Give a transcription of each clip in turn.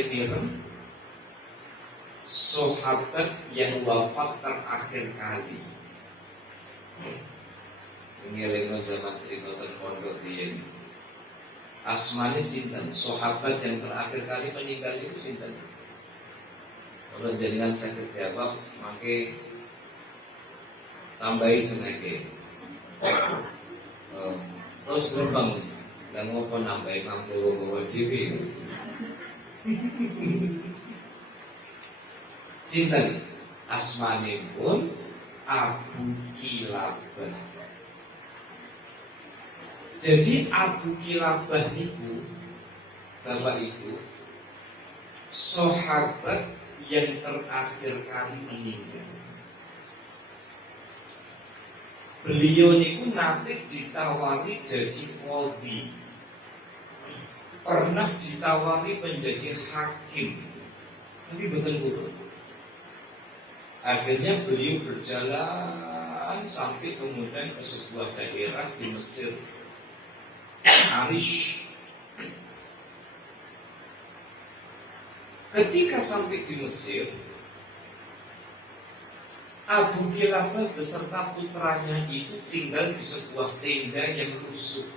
kate pireng sahabat yang wafat terakhir kali. Ngelingno zaman cerita ten pondok riyen. Asmane sinten? Sahabat yang terakhir kali meninggal itu sinten? Kalau jenengan saged jawab, mangke tambahi seneke. Terus gerbang dan ngopo nambahi mampu bawa dhewe. Sinten? Asmanipun Abu Kilabah. Jadi Abu Kilabah itu Bapak Ibu sahabat yang terakhir kali meninggal. Beliau niku nanti ditawari jadi qadhi. Pernah ditawari menjadi hakim. Tapi betul buruk. Akhirnya beliau berjalan sampai kemudian ke sebuah daerah di Mesir, Arish. Ketika sampai di Mesir, Abu Kilabah beserta putranya itu tinggal di sebuah tenda yang lusuh.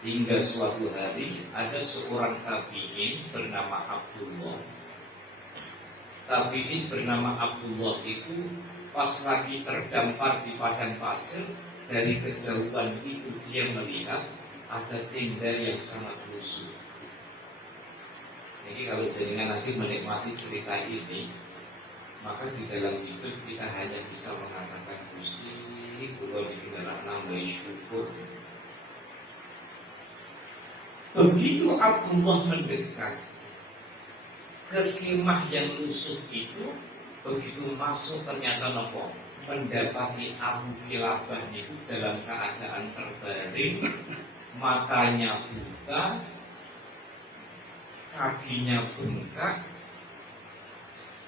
Hingga suatu hari ada seorang tabi'in bernama Abdullah. Tabi'in bernama Abdullah itu pas lagi terdampar di padang pasir, dari kejauhan itu dia melihat ada tenda yang sangat lusuh. Jadi kalau jenengan nanti menikmati cerita ini, maka di dalam hidup kita hanya bisa mengatakan Gusti kula niki nambahi syukur. Begitu Abdullah mendekat ke kemah yang lusuh itu, begitu masuk ternyata nopo mendapati Abu Kilabah itu dalam keadaan terbaring, matanya buta, kakinya bengkak,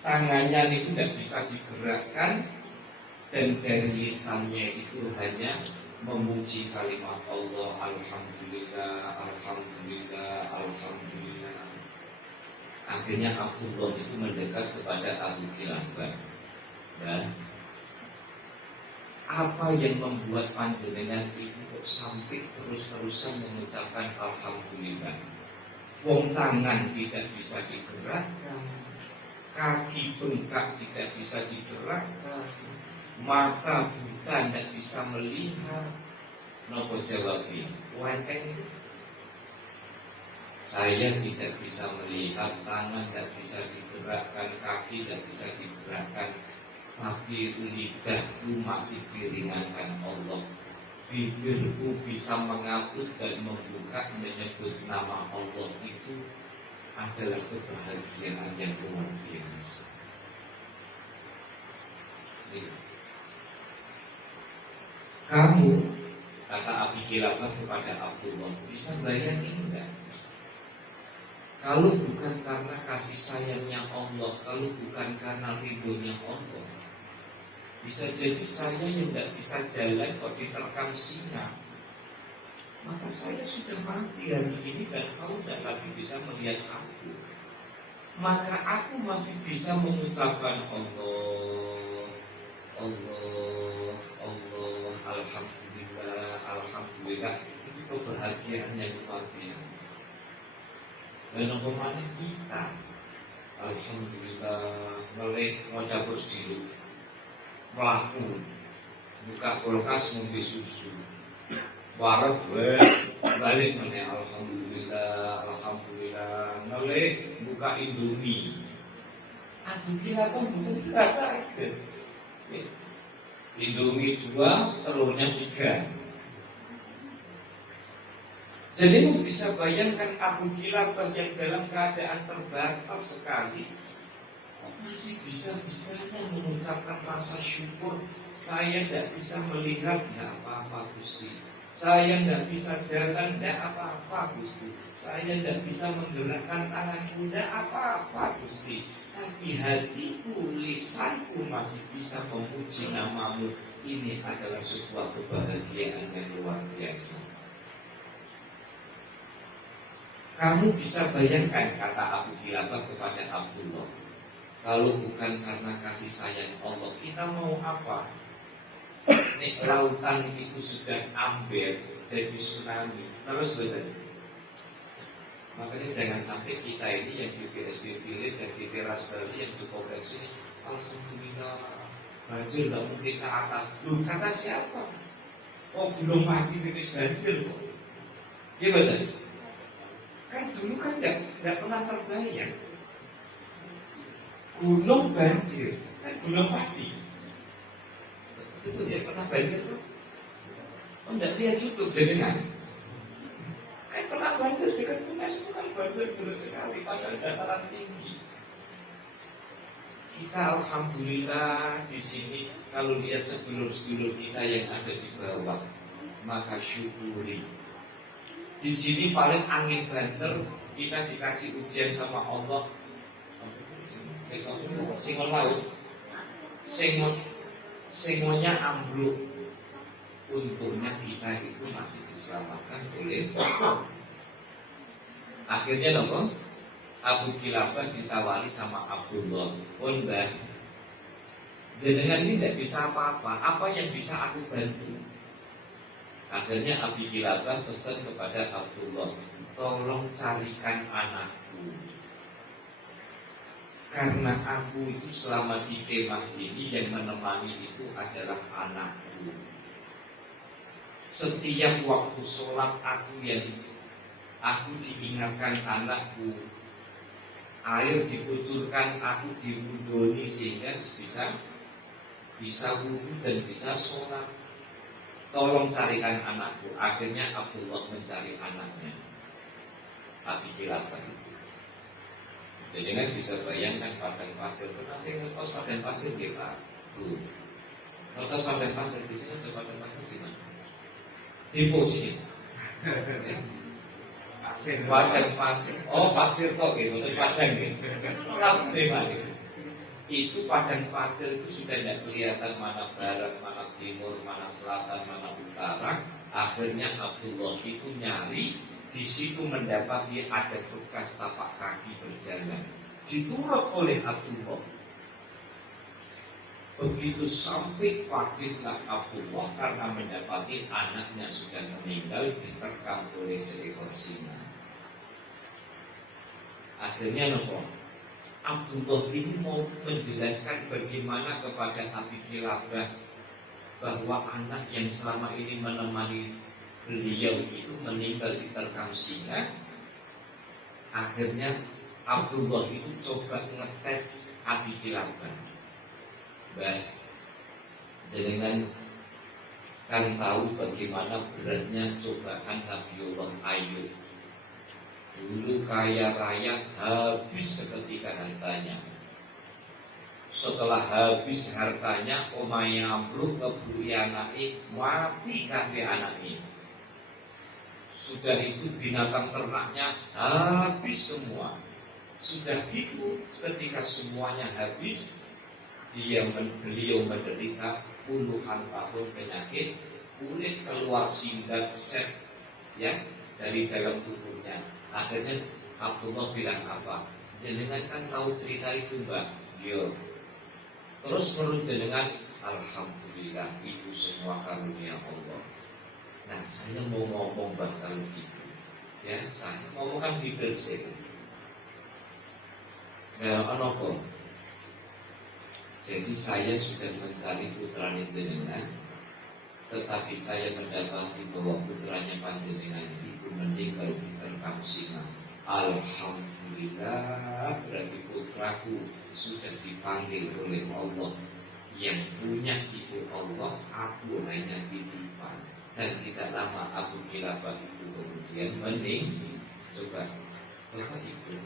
tangannya itu tidak bisa digerakkan, dan dari lisannya itu hanya memuji kalimat Allah, Alhamdulillah, Alhamdulillah, Alhamdulillah. Akhirnya Abdullah itu mendekat kepada Abu Kilabah. Dan apa yang membuat panjenengan itu kok sampai terus-terusan mengucapkan Alhamdulillah? Wong tangan tidak bisa digerakkan, kaki bengkak tidak bisa digerakkan, mata buta tidak bisa melihat. Nopo jawabnya? Wenteng. Saya tidak bisa melihat, tangan tidak bisa digerakkan, kaki tidak bisa digerakkan, tapi lidahku masih diringankan Allah. Bibirku bisa mengatut dan membuka menyebut nama Allah. Itu adalah kebahagiaan yang luar biasa. Kamu, kata Abi Kilabah kepada Abdullah, bisa bayangin enggak? Kalau bukan karena kasih sayangnya Allah, kalau bukan karena ridhonya Allah, bisa jadi saya yang tidak bisa jalan kok diterkam singa. Maka saya sudah mati hari ini dan kau tidak lagi bisa melihat aku. Maka aku masih bisa mengucapkan Allah, Allah, Allah, Alhamdulillah, Alhamdulillah. Itu kebahagiaan yang luar biasa. Dan bagaimana kita, Alhamdulillah, melek ngocapus dulu, melaku, buka kulkas ngombe susu, wareg balik mana, Alhamdulillah, Alhamdulillah, melek buka Indomie. Aku kira kan bukan kita sakit. Indomie 2, telurnya 3. Jadi kamu bisa bayangkan Abu Kilabah yang dalam keadaan terbatas sekali, kok masih bisa-bisanya mengucapkan rasa syukur. Saya tidak bisa melihat, tidak apa-apa Gusti. Saya tidak bisa jalan, tidak apa-apa Gusti. Saya tidak bisa menggerakkan tanganku, tidak apa-apa Gusti. Tapi hatiku, lisanku masih bisa memuji namamu. Ini adalah sebuah kebahagiaan yang luar biasa. Kamu bisa bayangkan kata Abu Kilabah kepada Abdullah, kalau bukan karena kasih sayang Allah, kita mau apa? Nek lautan itu sudah amber, jadi tsunami, terus betul. Makanya jangan sampai kita ini yang di PSB Village dan di teras Bali yang di kompleks ini, alhamdulillah banjir nggak mungkin ke atas. Loh, kata siapa? Oh, belum mati pipis banjir kok. Iya betul. Kan dulu kan nggak pernah terbayang gunung banjir, kan gunung mati. Itu dia pernah banjir tuh. Oh, enggak lihat YouTube jenengan. Kan pernah banjir dekat Tunas itu kan banjir benar sekali padahal dataran tinggi. Kita alhamdulillah di sini kalau lihat sedulur-sedulur kita yang ada di bawah, maka syukuri. Di sini paling angin banter, kita dikasih ujian sama Allah. Singon laut, singonya ambruk. Untungnya kita itu masih diselamatkan oleh Allah. Akhirnya nopo Abu Kilabah ditawari sama Abdullah, "Pun Mbah, jenengan ini tidak bisa apa-apa, apa yang bisa aku bantu?" Akhirnya Abu Kilabah pesan kepada Abdullah, "Tolong carikan anakku. Karena aku itu selama di kemah ini yang menemani itu adalah anakku. Setiap waktu sholat aku diingatkan anakku. Air dikucurkan, aku diwudoni sehingga bisa wudhu dan bisa sholat. Tolong carikan anakku." Akhirnya Abdullah mencari anaknya, Abi Kilabah itu. Jadi kan bisa bayangkan padang pasir. Nanti ngetos padang pasir kita tuh. Ngetos padang pasir di sini ada padang pasir di mana? Depo sini. Padang pasir. Oh, pasir kok gitu, bukan padang gitu. Itu padang pasir itu sudah tidak kelihatan mana barat, mana timur, mana selatan, mana utara. Akhirnya Abdullah itu nyari. Di situ mendapati ada bekas tapak kaki berjalan. Diturut oleh Abdullah. Begitu sampai pakitlah Abdullah karena mendapati anaknya sudah meninggal diterkam oleh seekor singa. Akhirnya nopo Abdullah ini mau menjelaskan bagaimana kepada Abi Kilabah bahwa anak yang selama ini menemani beliau itu meninggal diterkam singa. Akhirnya Abdullah itu coba ngetes Abi Kilabah. Baik, dengan kan tahu bagaimana beratnya cobaan Nabiullah Ayub. Dulu kaya raya habis seketika hartanya. Setelah habis hartanya, omaya ambruk keburi anaknya, mati kabeh anaknya. Sudah itu binatang ternaknya habis semua. Sudah gitu ketika semuanya habis, beliau menderita puluhan tahun penyakit, kulit keluar sindat set ya dari dalam tubuhnya. Akhirnya Abdullah bilang apa? Jenengan kan tahu cerita itu, Mbak? Yo. Terus menurut jenengan, alhamdulillah itu semua karunia Allah. Nah, saya mau ngomong bakal begitu. Ya, saya ngomong kan bibir saya. Nah, apa? Jadi saya sudah mencari putranya jenengan, tetapi saya mendapati bahwa putranya panjenengan itu meninggal diterkam singa. Alhamdulillah, berarti putraku sudah dipanggil oleh Allah. Yang punya itu Allah, aku hanya titipan. Dan tidak lama Abu Kilabah itu kemudian meninggal. Coba, apa itu?